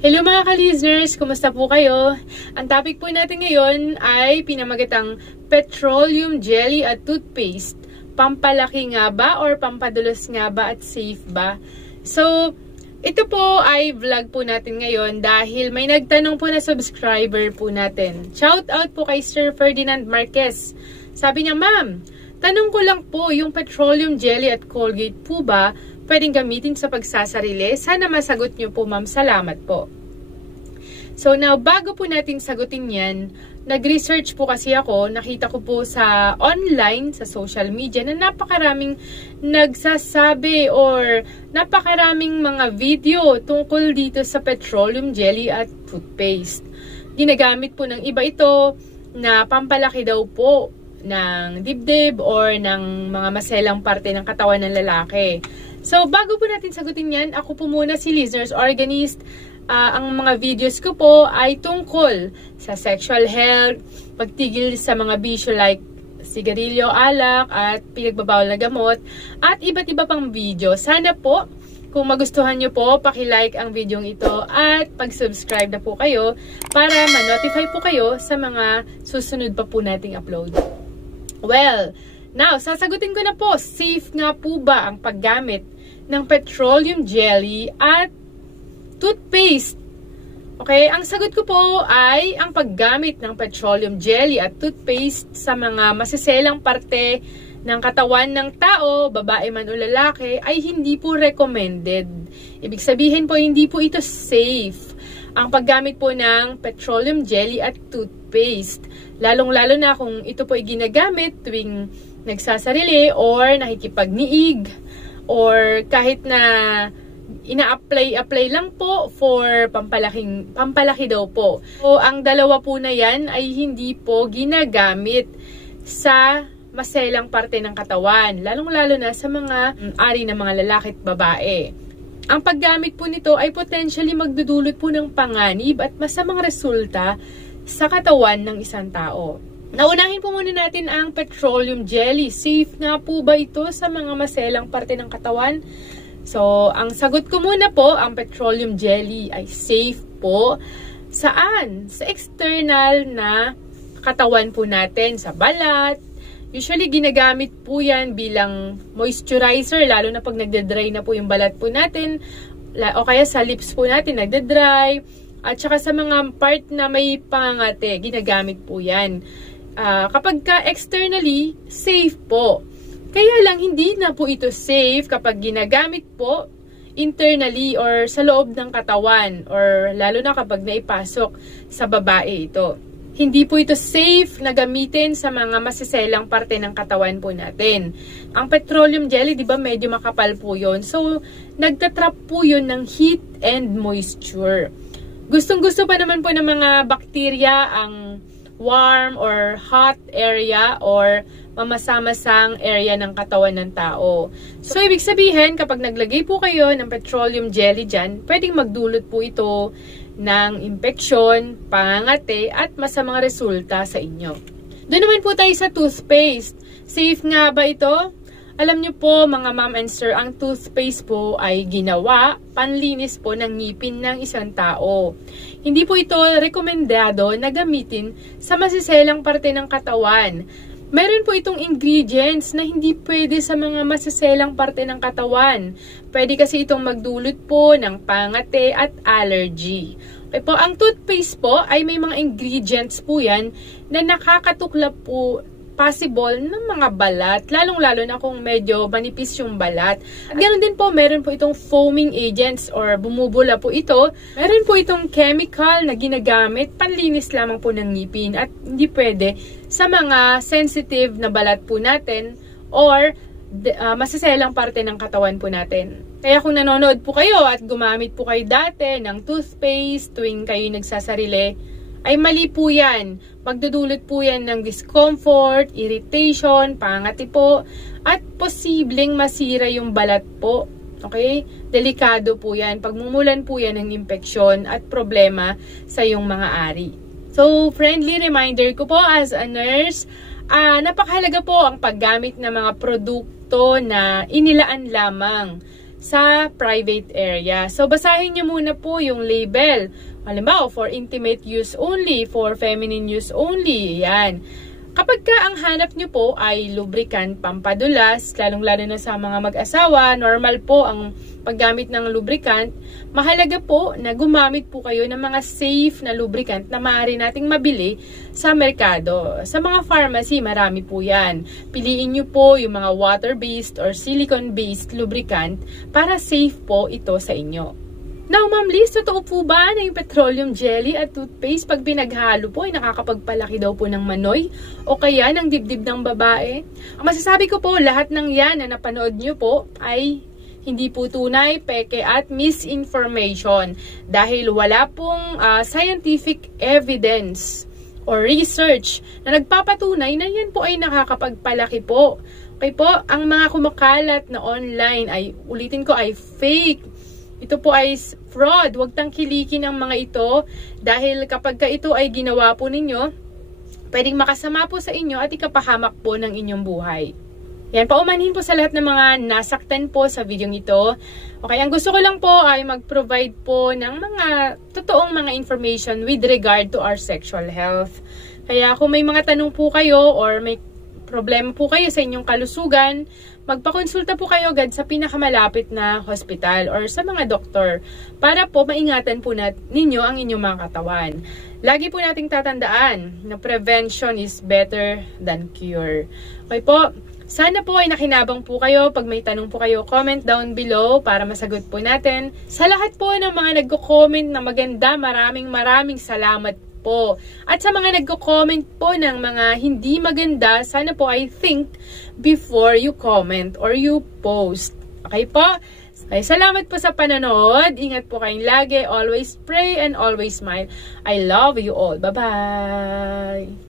Hello mga ka-listeners! Kumusta po kayo? Ang topic po natin ngayon ay pinamagatang petroleum jelly at toothpaste. Pampalaki nga ba or pampadulos nga ba at safe ba? So, ito po ay vlog po natin ngayon dahil may nagtanong po na subscriber po natin. Shout out po kay Sir Ferdinand Marquez. Sabi niya, Ma'am, tanong ko lang po, yung petroleum jelly at Colgate po ba pwedeng gamitin sa pagsasarili? Sana masagot niyo po, ma'am. Salamat po. So now, bago po natin sagutin yan, nag-research po kasi ako, nakita ko po sa online, sa social media, na napakaraming nagsasabi or napakaraming mga video tungkol dito sa petroleum jelly at toothpaste. Ginagamit po ng iba ito na pampalaki daw po ng dibdib or ng mga maselang parte ng katawan ng lalaki. So, bago po natin sagutin yan, ako po muna si Listeners Organist. Ang mga videos ko po ay tungkol sa sexual health, pagtigil sa mga bisyo like sigarilyo, alak, at pinagbabawal na gamot, at iba't iba pang video. Sana po, kung magustuhan nyo po, paki-like ang video ito at pag-subscribe na po kayo para ma-notify po kayo sa mga susunod pa po nating upload. Well, now, sasagutin ko na po, safe nga po ba ang paggamit ng petroleum jelly at toothpaste? Okay, ang sagot ko po ay ang paggamit ng petroleum jelly at toothpaste sa mga masiselang parte ng katawan ng tao, babae man o lalaki, ay hindi po recommended. Ibig sabihin po, hindi po ito safe ang paggamit po ng petroleum jelly at toothpaste. Lalong-lalo na kung ito po ay ginagamit tuwing nagsasarili or nakikipagniig or kahit na ina-apply lang po for pampalaki daw po. So, ang dalawa po na yan ay hindi po ginagamit sa maselang parte ng katawan, lalong-lalo na sa mga ari ng mga lalaki at babae. Ang paggamit po nito ay potentially magdudulot po ng panganib at masamang resulta sa katawan ng isang tao. Naunahin po muna natin ang petroleum jelly. Safe nga po ba ito sa mga maselang parte ng katawan? So, ang sagot ko muna po, ang petroleum jelly ay safe po. Saan? Sa external na katawan po natin, sa balat. Usually, ginagamit po yan bilang moisturizer, lalo na pag nagde-dry na po yung balat po natin, o kaya sa lips po natin, nagde-dry, at saka sa mga part na may pangangate, ginagamit po yan. Kapag ka externally, safe po. Kaya lang, hindi na po ito safe kapag ginagamit po internally or sa loob ng katawan, or lalo na kapag naipasok sa babae ito. Hindi po ito safe na gamitin sa mga masiselang parte ng katawan po natin. Ang petroleum jelly, di ba, medyo makapal po yun. So, nagtatrap po yun ng heat and moisture. Gustong-gusto pa naman po ng mga bakterya ang warm or hot area or mamasamasang area ng katawan ng tao. So, ibig sabihin, kapag naglagay po kayo ng petroleum jelly dyan, pwedeng magdulot po ito ng impeksyon, pangangate, at masamang resulta sa inyo. Doon naman po tayo sa toothpaste. Safe nga ba ito? Alam nyo po, mga ma'am and sir, ang toothpaste po ay ginawa panlinis po ng ngipin ng isang tao. Hindi po ito rekomendado na gamitin sa masiselang parte ng katawan. Meron po itong ingredients na hindi pwede sa mga masiselang parte ng katawan. Pwede kasi itong magdulot po ng pangate at allergy. Okay po, ang toothpaste po ay may mga ingredients po yan na nakakatuklap po possible ng mga balat, lalong-lalo na kung medyo manipis yung balat. At ganoon din po, meron po itong foaming agents or bumubula po ito. Meron po itong chemical na ginagamit panlinis lamang po ng ngipin at hindi pwede sa mga sensitive na balat po natin or masiselang parte ng katawan po natin. Kaya kung nanonood po kayo at gumamit po kayo dati ng toothpaste tuwing kayo nagsasarili, ay mali po yan. Magdudulot po yan ng discomfort, irritation, pangati po, at posibleng masira yung balat po. Okay? Delikado po yan. Pagmumulan po yan ng impeksyon at problema sa yung mga ari. So, friendly reminder ko po as a nurse, napakahalaga po ang paggamit ng mga produkto na inilaan lamang sa private area. So, basahin niyo muna po yung label. Halimbawa, for intimate use only, for feminine use only. Yan. Kapag ka ang hanap nyo po ay lubricant pampadulas, lalong-lalo na sa mga mag-asawa, normal po ang paggamit ng lubricant, mahalaga po na gumamit po kayo ng mga safe na lubricant na maaari nating mabili sa merkado. Sa mga pharmacy, marami po yan. Piliin nyo po yung mga water-based or silicone-based lubricant para safe po ito sa inyo. Now, Ma'am Liz, totoo po ba na yung petroleum jelly at toothpaste pag pinaghalo po ay nakakapagpalaki daw po ng manoy o kaya ng dibdib ng babae? Ang masasabi ko po, lahat ng yan na napanood nyo po ay hindi po tunay, peke at misinformation dahil wala pong scientific evidence or research na nagpapatunay na yan po ay nakakapagpalaki po. Okay po, ang mga kumakalat na online ay, ulitin ko, ay fake. Ito po ay fraud. Huwag tangkilikin ang mga ito dahil kapag ka ito ay ginawa po ninyo, pwedeng makasama po sa inyo at ikapahamak po ng inyong buhay. Yan, paumanhin po sa lahat ng mga nasaktan po sa video ito. Okay, ang gusto ko lang po ay mag-provide po ng mga totoong mga information with regard to our sexual health. Kaya kung may mga tanong po kayo or may problema po kayo sa inyong kalusugan, magpakonsulta po kayo agad sa pinakamalapit na hospital or sa mga doktor para po maingatan po ninyo ang inyong mga katawan. Lagi po nating tatandaan na prevention is better than cure. Okay po, sana po ay nakinabang po kayo. Pag may tanong po kayo, comment down below para masagot po natin. Sa lahat po ng mga nagko-comment na maganda, maraming salamat po. At sa mga nagko-comment po ng mga hindi maganda, sana po I think before you comment or you post. Okay po? Okay, salamat po sa panonood. Ingat po kayong lagi. Always pray and always smile. I love you all. Bye-bye!